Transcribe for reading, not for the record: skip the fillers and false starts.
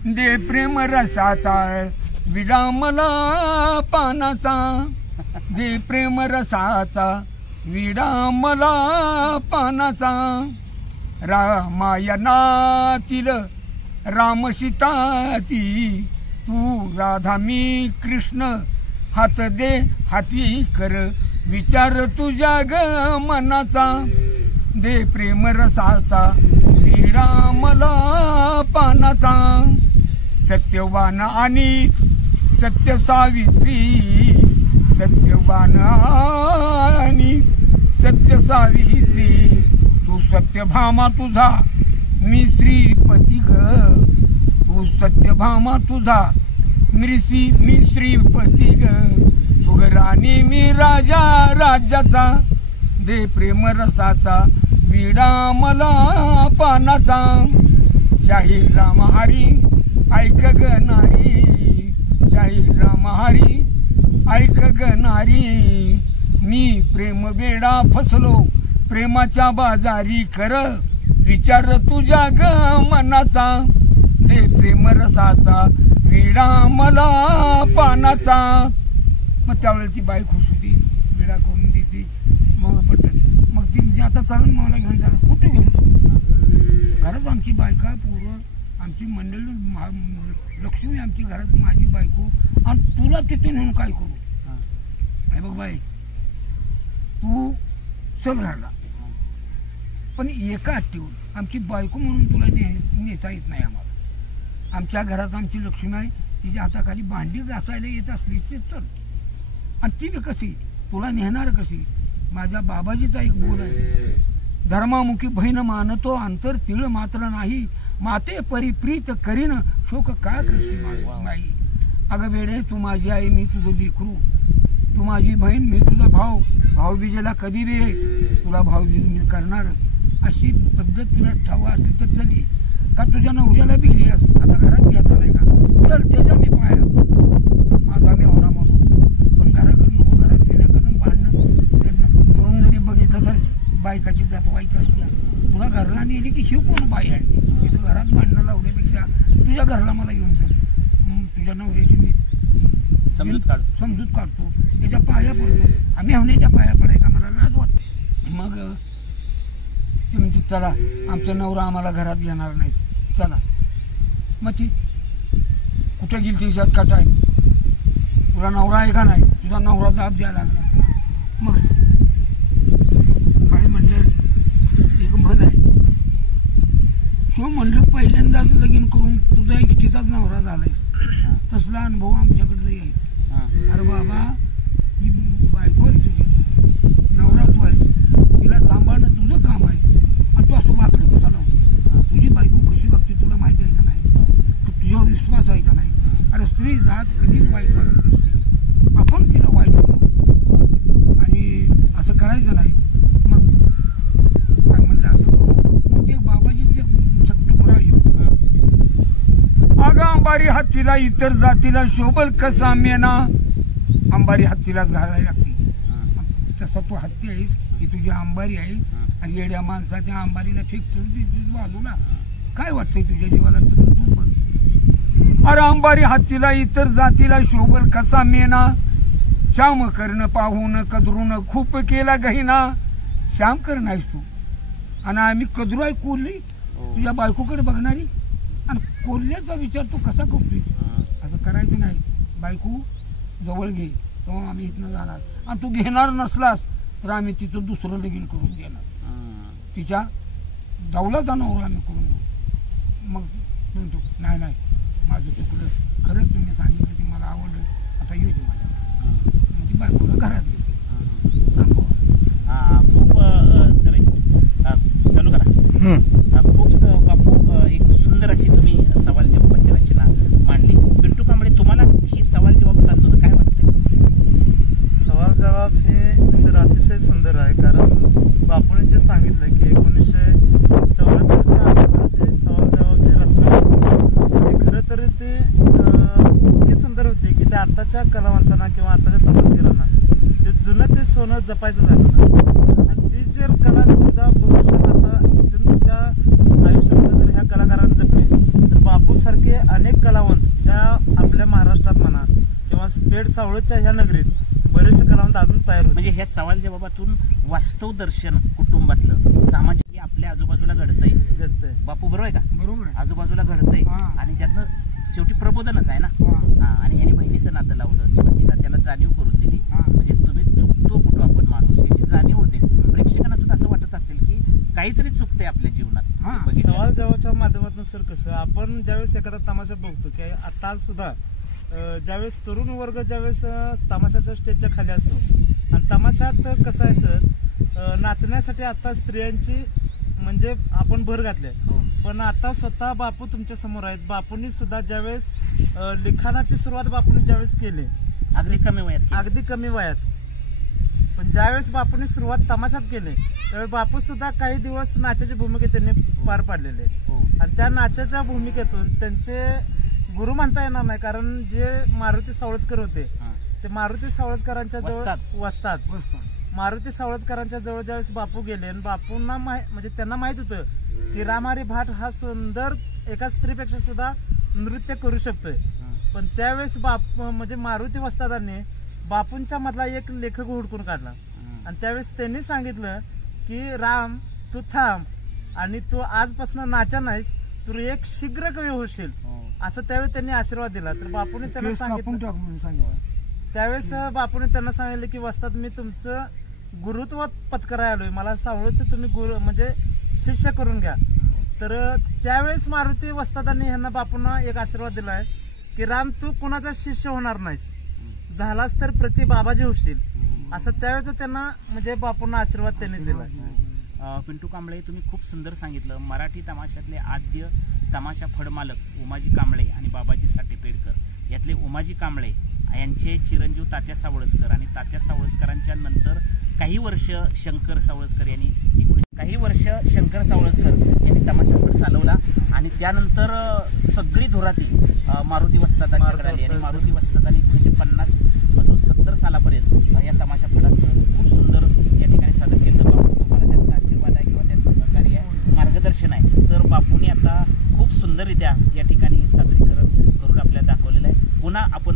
दे प्रेम रसाचा विडा मला पानाचा, दे प्रेम रसाचा विडा मला पानाचा, रामायणातील राम सीताती तू राधा मी कृष्ण, हात दे हाती कर विचार तुझ्या ग मनाचा, दे प्रेम रसाचा विडा मला पानाचा, सत्यवान आणि सत्य सावित्री, सत्यवान आणि सत्य सावित्री, तू सत्यभामा तुझा मी श्रीपती ग, तू सत्यभामा तुझा मी श्रीपती ग, तू ग राणी मी राजा राज्याचा, दे प्रेम रसाचा विडा मला पानाचा, शाहीर राम हरी ऐक ग नारी, शाहीर राम हरी ऐक ग नारी, मी प्रेम बेडा फसलो प्रेमाच्या बाजारी, कर विचार तुझ्या ग मनाचा, दे प्रेम रसाचा विडा मला पानाचा. मग त्यावेळेला ती बाई खुश होती, विडा करून देते. मग पटत मग ती आता चालून मला घेऊन चालू. कुठे घेऊन घरात आमची बायका पोरं आमची मंडळी लक्ष्मी आमची घरात माझी बायको, आणि तुला तिथे नेऊन काय करू. आहे बघ बाई तू चल घरला, पण एका अट्टीवर आमची बायको म्हणून तुला नेता येत नाही आम्हाला. आमच्या घरात आमची लक्ष्मी आहे, तिच्या हाताखाली भांडी घासायला येत असली ते चल. आणि ती बी कशी तुला नेणार कशी. माझ्या बाबाजीचा एक बोल आहे, धर्मामुखी बहीण मानतो अंतर तिळ मात्र नाही, माते परिप्रीत करीन शोक का करशी माई. अगं बेडे तू माझी आई मी तुझं लेकरू, तू माझी बहीण मी तुझा भाऊ, भाऊबीजेला कधी बी तुला भाऊबीज मी करणार. अशी पद्धत तुला ठाव असली तर चली का तुझ्या नवऱ्याला बी लिहास आता घरात घ्यायचा नाही का, तर त्याच्या मी पाया माझा मी होणार म्हणून. पण घराकडून नको, घरात येण्याकडून भांडणं म्हणून जरी बघितलं तर बायकाची जात वाईट असते. तुला घरला नेली की शिव कोण बाई आणली, तू घरात भांडणं लावण्यापेक्षा तुझ्या घरला मला घेऊन चल. तुझ्या नवऱ्याची मी समजूत काढतो, त्याच्या पाया पडतो. आम्ही होण्याच्या पाया पडाय का मला लाज वाटते. मग ते म्हणते चला आमचा नवरा आम्हाला घरात येणार नाही चला. मग ती कुठे गेली तिच्यात का टाईम, तुला नवरा आहे का नाही, तुझा नवरा दाब द्यायला लागला. मग बाई म्हणलं एक म्हण आहे, तो म्हणलं पहिल्यांदाच लगीन करून तुझा एकटीचाच नवरा झालाय, तसला अनुभव आमच्याकडे येईल. अरे बाबा ही बायको आहे तुझी, नवरा तू आहे, तिला सांभाळणं तुझं काम आहे. आणि तू असं वाकडं कसा लावतो, तुझी बायको कशी वागते तुला माहिती आहे का नाही, तुझ्यावर विश्वास आहे का नाही. अरे स्त्री जात कधीच वाईट वागत नसते, आपण तिला वाईट वागतो आणि असं करायचं नाही. मग काय म्हणलं असं करू. मग ते बाबाजीचे सक्त पुरा येऊ. अगं अंबारी हत्तीला इतर जातीला शोभल कसा मेना, अंबारी हत्तीलाच घालायला लागते. तसा तू हत्ती आहेस की तुझी अंबारी आहे, आणि येड्या माणसाच्या अंबारीला फेकतो बाजूला. काय वाटतंय तुझ्या जीवाला तर तू बघ. अरे अंबारी हत्तीला इतर जातीला शोभल कसा मेना, श्याम कर्ण पाहून कदरून खूप केला गहिना. श्याम कर्ण आहेस तू आणि आम्ही कदरू आहे कोल्ही, तुझ्या बायकोकडे बघणारी. आणि कोल्ह्याचा विचार तू कसा करतोय. असं करायचं नाही. बायको जवळ घे तेव्हा आम्ही इथनं जाणार, आणि तू घेणार नसलास तर आम्ही तिचं दुसरं लगीन करून देणार, तिच्या दौलाचा नवरा आम्ही करून देऊ. मग म्हणतो नाही नाही माझं चुकलं, खरंच तुम्ही सांगितलं ते मला आवडलं, आता येऊ दे माझ्या. मग ती बायकोला घरात घेते. खूप सर चालू करा. खूप बापू एक सुंदर अशी तुम्ही सवाल जवाबाची रचना मांडली. पिंटू कांबळे तुम्हाला ही सवाल जवाब चालतो तर काय वाटतं. सवाल जवाब हे सर अतिशय सुंदर आहे, कारण बापूने जे सांगितलं की 1974च्या अगोदर जे सवाल जवाबची रचना हे खरं तर ते इतकी सुंदर होती की ते आत्ताच्या कलावंतांना किंवा आत्ताच्या तपस्वीरांना ते जुनं ते सोनं जपायचं झालं ना. आणि ती जर कला सुद्धा भविष्यात आता इथून पुढच्या आयुष्यामध्ये जर ह्या कलाकारांना जपली तर बापूसारखे अनेक कलावंत ज्या आपल्या महाराष्ट्रात म्हणा किंवा पेठ सावळच्या ह्या नगरीत बरेचसे कलावंत अजून तयार होते. म्हणजे ह्या सवाल जवाबातून वास्तव दर्शन कुटुंबातलं सामाजिक आपल्या आजूबाजूला घडतंय. बापू बरोबर आहे का? बरोबर आहे. आजूबाजूला घडतंय हा. आणि त्यातनं शेवटी प्रबोधनच आहे ना. हा. हा, आणि ह्याने बहिणीचं नातं लावलं किंवा तिला त्याला जाणीव करून दिली. हा. म्हणजे तुम्ही चुकतो कुठं आपण माणूस याची जाणीव होते. प्रेक्षकांना सुद्धा असं वाटत असेल की काहीतरी चुकतंय आपल्या जीवनात. हा. बघितलं. सवाल जवाबच्या माध्यमातून सर कसं आपण ज्यावेळेस एखादा तमाशा बघतो की आता सुद्धा ज्यावेळेस तरुण वर्ग ज्यावेळेस तमाशाच्या स्टेजच्या खाली असतो आणि तमाशात कसं आहे सर नाचण्यासाठी आता स्त्रियांची म्हणजे आपण भर घातले. हो. पण आता स्वतः बापू तुमच्या समोर आहेत. बापूंनी सुद्धा ज्यावेळेस लिखाणाची सुरुवात बापूंनी ज्यावेळेस केली अगदी कमी वयात केली. अगदी कमी वयात, पण ज्यावेळेस बापूंनी सुरुवात तमाशात केली त्यावेळेस बापू सुद्धा काही दिवस नाचाची भूमिका त्यांनी पार पाडलेली आहे. हो. आणि त्या नाचाच्या भूमिकेतून त्यांचे गुरु म्हणता येणार नाही, कारण जे मारुती सावळजकर होते हा. ते मारुती सावळजकरांच्या जवळ वस्ताद. वसतात. मारुती सावळजकरांच्या जवळ ज्यावेळेस बापू गेले आणि बापूंना म्हणजे त्यांना माहित होतं की रामहरी भाट हा सुंदर एका स्त्रीपेक्षा सुद्धा नृत्य करू शकतोय. पण त्यावेळेस म्हणजे मारुती वस्तादांनी बापूंच्या मधला एक लेखक हुडकून काढला आणि त्यावेळेस त्यांनी सांगितलं की राम तू थांब आणि तू आजपासून नाचा नाहीस, तू एक शीघ्र कवी होशील, असं त्यावेळेस त्यांनी आशीर्वाद दिला. तर बापूने त्यांना सांगितलं, त्यावेळेस बापूने त्यांना सांगितलं की वस्ताद मी तुमचं गुरुत्व पत्कराय आलोय, मला सावळचं तुम्ही गुरु म्हणजे शिष्य करून घ्या. तर त्यावेळेस मारुती वस्तादांनी ह्यांना बापूंना एक आशीर्वाद दिलाय की राम तू कुणाचा शिष्य होणार नाहीस, झालास तर प्रति बाबाजी होशील, असं त्यावेळेस त्यांना म्हणजे बापूंना आशीर्वाद त्यांनी दिला. पिंटू कांबळे तुम्ही खूप सुंदर सांगितलं. मराठी तमाशातले आद्य तमाशा फडमालक उमाजी कांबळे आणि बाबाजी साठे पेडकर यातले उमाजी कांबळे यांचे चिरंजीव तात्या सावळजकर आणि तात्या सावळजकरांच्या नंतर काही वर्ष शंकर सावळजकर यांनी तमाशा फड चालवला आणि त्यानंतर सगळी धुराती मारुती वस्तादांच्याकडे आली आणि मारुती वस्तादांनी 1950 पासून 70 सालापर्यंत या तमाशा फडाचं खूप सुंदर या ठिकाणी सादर केलं. बापू तुम्हाला त्यांचा आशीर्वाद आहे किंवा त्यांचं सहकार्य आहे, मार्गदर्शन आहे. तर बापूंनी आता खूप सुंदररित्या या ठिकाणी सादरीकरण करून आपल्याला दाखवलेलं आहे. पुन्हा आपण